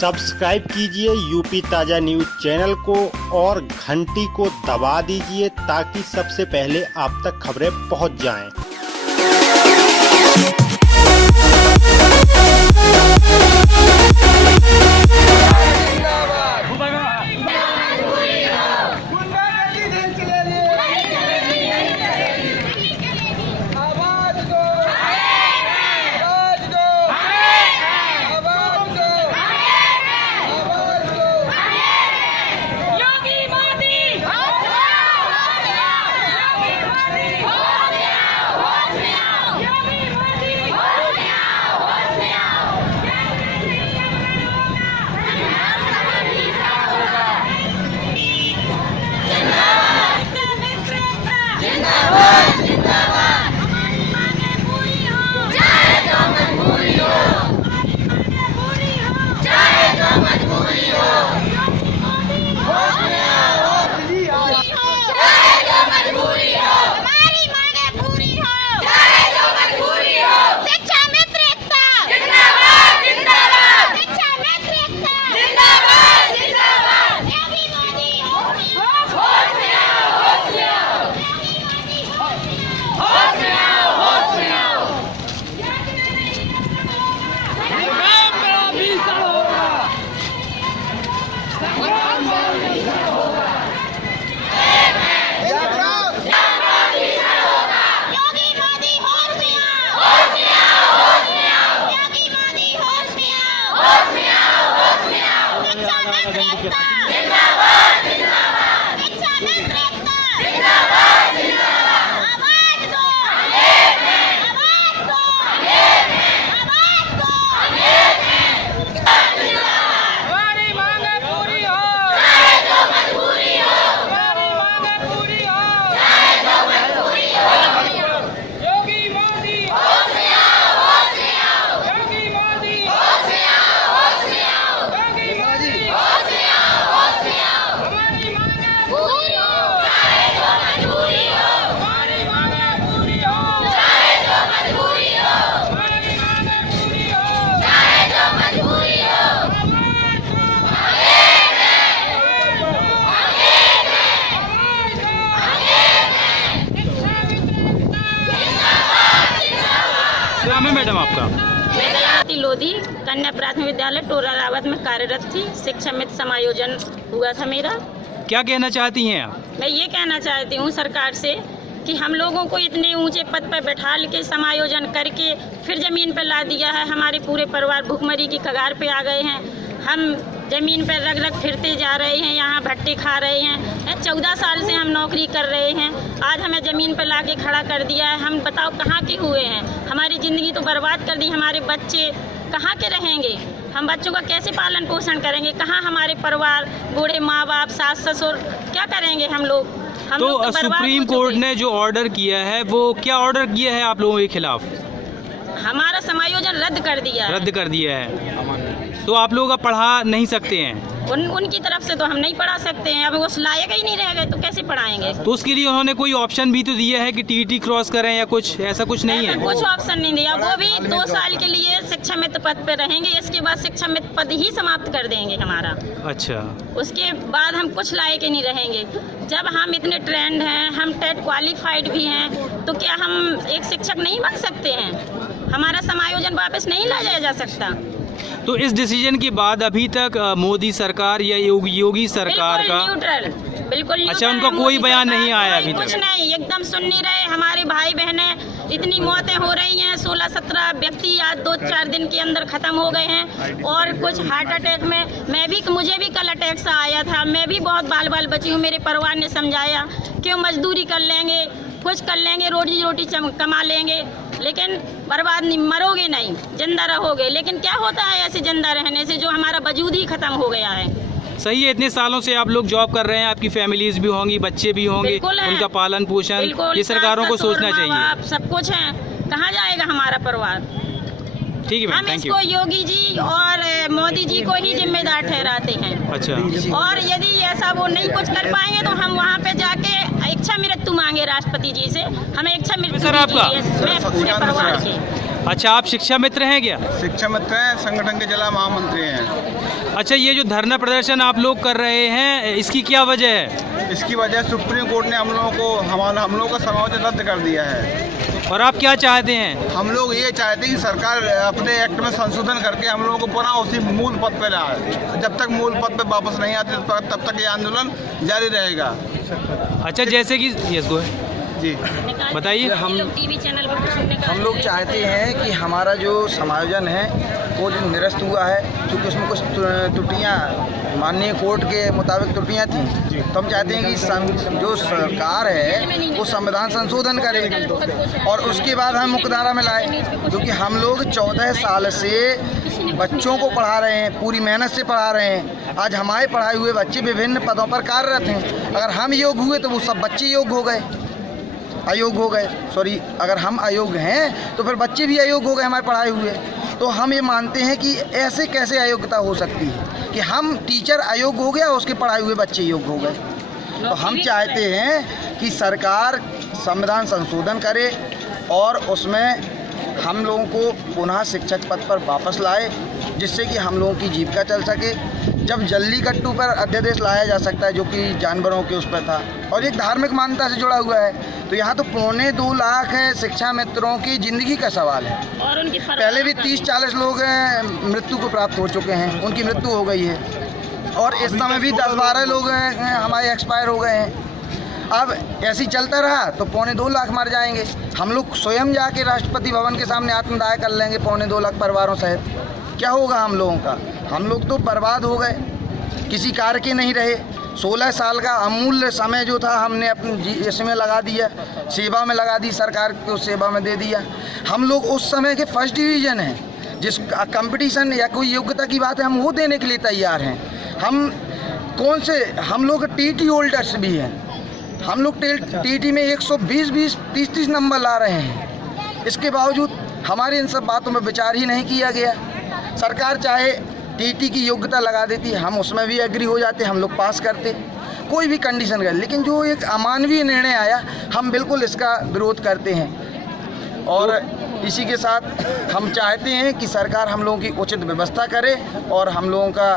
Subscribe कीजिए UP ताज़ा news channel को और घंटी को दबा दीजिए ताकि सबसे पहले आप तक खबरें पहुंच जाएं। नाम है मैडम आपका? लोधी कन्या प्राथमिक विद्यालय टोरा रावत में कार्यरत थी। शिक्षा मित्र समायोजन हुआ था मेरा। क्या कहना चाहती हैं आप? मैं ये कहना चाहती हूँ सरकार से कि हम लोगों को इतने ऊंचे पद पर बैठाल के समायोजन करके फिर ज़मीन पर ला दिया है। हमारे पूरे परिवार भुखमरी की कगार पे आ गए हैं। हम ज़मीन पर रग रग फिरते जा रहे हैं, यहाँ भट्टे खा रहे हैं। 14 साल से हम नौकरी कर रहे हैं, आज हमें ज़मीन पर ला के खड़ा कर दिया है। हम बताओ कहाँ के हुए हैं? हमारी ज़िंदगी तो बर्बाद कर दी। हमारे बच्चे कहाँ के रहेंगे? हम बच्चों का कैसे पालन पोषण करेंगे? कहाँ हमारे परिवार, बूढ़े माँ बाप, सास ससुर, क्या करेंगे हम लोग? तो सुप्रीम कोर्ट ने जो ऑर्डर किया है वो क्या ऑर्डर किया है आप लोगों के खिलाफ? हमारा समायोजन रद्द कर दिया है। तो आप लोग अब पढ़ा नहीं सकते हैं? उनकी तरफ से तो हम नहीं पढ़ा सकते हैं। अब वो लायक ही नहीं रह गए तो कैसे पढ़ाएंगे? तो उसके लिए उन्होंने कोई ऑप्शन भी तो दिया है कि टीटी क्रॉस करें या कुछ ऐसा कुछ नहीं है? कुछ ऑप्शन नहीं दिया। वो भी 2 साल के लिए शिक्षा मित्र पद पे रहेंगे। इसके बाद शिक्षा मित्र पद ही समाप्त कर देंगे हमारा। अच्छा, उसके बाद हम कुछ लायक ही नहीं रहेंगे। जब हम इतने ट्रेंड हैं, हम टेट क्वालिफाइड भी हैं, तो क्या हम एक शिक्षक नहीं बन सकते हैं? हमारा समायोजन वापस नहीं लाया जा सकता? तो इस डिसीजन के बाद अभी तक मोदी सरकार या योगी सरकार का बिल्कुल अच्छा, उनका कोई बयान नहीं आया अभी तक? कुछ नहीं, एकदम सुन नहीं रहे। हमारे भाई बहनें, इतनी मौतें हो रही हैं। 16-17 व्यक्ति आज 2-4 दिन के अंदर खत्म हो गए हैं। और कुछ हार्ट अटैक में मुझे भी कल अटैक सा आया था। मैं भी बहुत बाल बाल बची हूँ। मेरे परिवार ने समझाया क्यों मजदूरी कर लेंगे, कुछ कर लेंगे, रोजी रोटी कमा लेंगे, लेकिन बर्बाद नहीं, मरोगे नहीं, जिंदा रहोगे। लेकिन क्या होता है ऐसे जिंदा रहने से, जो हमारा वजूद ही खत्म हो गया है। सही है, इतने सालों से आप लोग जॉब कर रहे हैं, आपकी फैमिलीज भी होंगी, बच्चे भी होंगे, उनका पालन पोषण ये सरकारों को सोचना चाहिए। आप सब कुछ है, कहाँ जाएगा हमारा परिवार? ठीक है, हम इसको योगी जी और मोदी जी को ही जिम्मेदार ठहराते हैं। अच्छा, और यदि ऐसा वो नहीं कुछ कर पाएंगे तो हम वहाँ पे जाके इच्छा मृत्यु मांगे राष्ट्रपति जी से। हमें इच्छा मृत्यु सर आपका? पूरे परिवार से। अच्छा, आप शिक्षा मित्र हैं क्या? शिक्षा मित्र हैं, संगठन के जिला महामंत्री हैं। अच्छा, ये जो धरना प्रदर्शन आप लोग कर रहे हैं, इसकी क्या वजह है? इसकी वजह सुप्रीम कोर्ट ने हम लोगों का समावेशन रद्द कर दिया है। और आप क्या चाहते हैं? हम लोग ये चाहते हैं कि सरकार अपने एक्ट में संशोधन करके हम लोगों को पुनः उसी मूल पद पर लाए। जब तक मूल पद पर वापस नहीं आते तब तक ये आंदोलन जारी रहेगा। अच्छा, जैसे कि यस गो जी बताइए। हम टीवी चैनल पर हम लोग चाहते हैं कि हमारा जो समायोजन है वो जो निरस्त हुआ है, क्योंकि उसमें कुछ त्रुटियां माननीय कोर्ट के मुताबिक त्रुटियां थी, तो हम चाहते हैं कि जो सरकार है वो संविधान संशोधन करे और उसके बाद हम मुकदारा में लाए, क्योंकि हम लोग 14 साल से बच्चों को पढ़ा रहे हैं, पूरी मेहनत से पढ़ा रहे हैं। आज हमारे पढ़ाए हुए बच्चे विभिन्न पदों पर कार्यरत हैं। अगर हम योग्य हुए तो वो सब बच्चे योग्य हो गए, अयोग्य हो गए, सॉरी, अगर हम अयोग्य हैं तो फिर बच्चे भी अयोग्य हो गए हमारे पढ़ाए हुए। तो हम ये मानते हैं कि ऐसे कैसे अयोग्यता हो सकती है कि हम टीचर अयोग्य हो गया, उसके पढ़ाए हुए बच्चे योग्य हो गए। तो हम चाहते हैं कि सरकार संविधान संशोधन करे और उसमें हम लोगों को पुनः शिक्षक पद पर वापस लाए, जिससे कि हम लोगों की जीविका चल सके। जब जल्लीकट्टू पर अध्यादेश लाया जा सकता है, जो कि जानवरों के उस पर था और एक धार्मिक मान्यता से जुड़ा हुआ है, तो यहाँ तो 2.25 लाख शिक्षा मित्रों की ज़िंदगी का सवाल है। और उनकी पहले भी 30-40 लोग मृत्यु को प्राप्त हो चुके हैं, उनकी मृत्यु हो गई है और इस समय भी 10-12 लोग हमारे एक्सपायर हो गए हैं। अब ऐसे ही चलता रहा तो 2.25 लाख मर जाएंगे। हम लोग स्वयं जाके राष्ट्रपति भवन के सामने आत्मदाह कर लेंगे 2.25 लाख परिवारों सहित। क्या होगा हम लोगों का? हम लोग तो बर्बाद हो गए, किसी कार्य के नहीं रहे। 16 साल का अमूल्य समय जो था हमने अपनी इसमें लगा दिया, सेवा में लगा दी, सरकार को सेवा में दे दिया। हम लोग उस समय के फर्स्ट डिवीज़न हैं, जिस कंपटीशन या कोई योग्यता की बात है हम वो देने के लिए तैयार हैं। हम लोग टीटी होल्डर्स भी हैं, हम लोग टीटी में 120-20, 30-30 नंबर ला रहे हैं। इसके बावजूद हमारे इन सब बातों में विचार ही नहीं किया गया। सरकार चाहे टीटी की योग्यता लगा देती, हम उसमें भी एग्री हो जाते, हम लोग पास करते, कोई भी कंडीशन कर, लेकिन जो एक अमानवीय निर्णय आया हम बिल्कुल इसका विरोध करते हैं। और इसी के साथ हम चाहते हैं कि सरकार हम लोगों की उचित व्यवस्था करे और हम लोगों का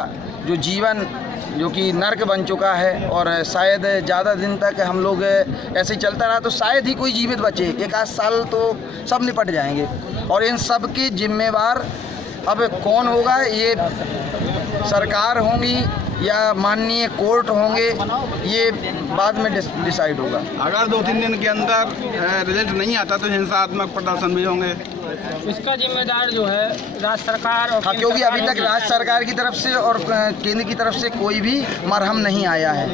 जो जीवन जो कि नर्क बन चुका है और शायद ज़्यादा दिन तक हम लोग ऐसे ही चलता रहा तो शायद ही कोई जीवित बचे। 1 साल तो सब निपट जाएंगे और इन सब के जिम्मेवार अब कौन होगा, ये सरकार होंगी या माननीय कोर्ट होंगे, ये बाद में डिसाइड होगा। अगर 2-3 दिन के अंदर रिजल्ट नहीं आता तो हिंसात्मक प्रदर्शन भी होंगे। इसका जिम्मेदार जो है राज्य सरकार और क्योंकि अभी तक राज्य सरकार की तरफ से और केंद्र की तरफ से कोई भी मरहम नहीं आया है।